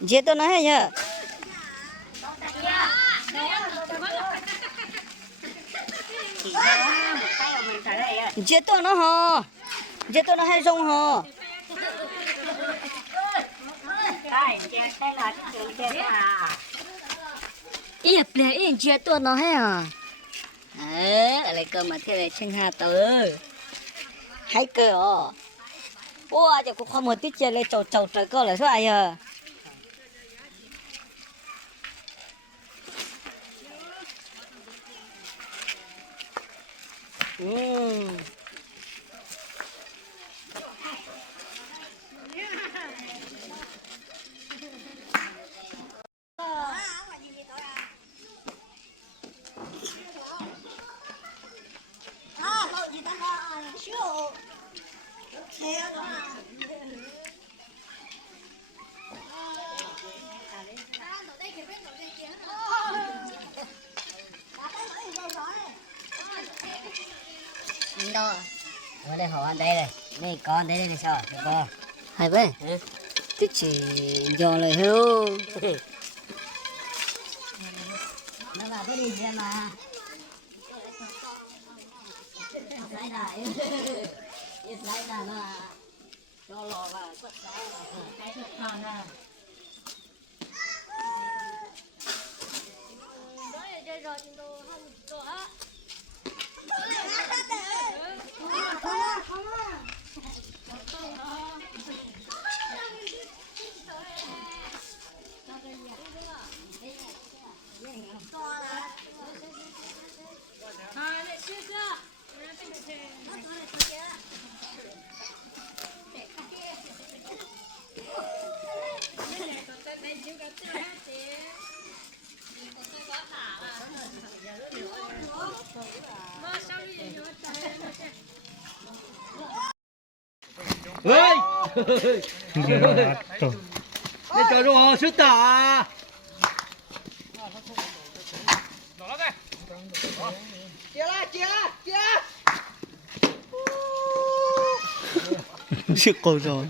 Dễ tôi nói hay nhờ. Dễ tôi nó hò. Dễ tôi nó hay rong hò. Ý ple ý dễ tôi nó hay à. Lại cơ mà thế này chân hà tớ. Hay cơ à. Ủa giờ cũng không một tí chơi lên trầu trầu trời cơ là số ai à. Đâu ở đây họ đây này đây con đây này sao con hay vậy tức chỉ giờ lời hello nó là cái gì vậy mà lại lại lại là nó cho lò vào quất cái thực còn à rồi đồ không đồ á ơi để cho đồ sức tả Sức cô rồi.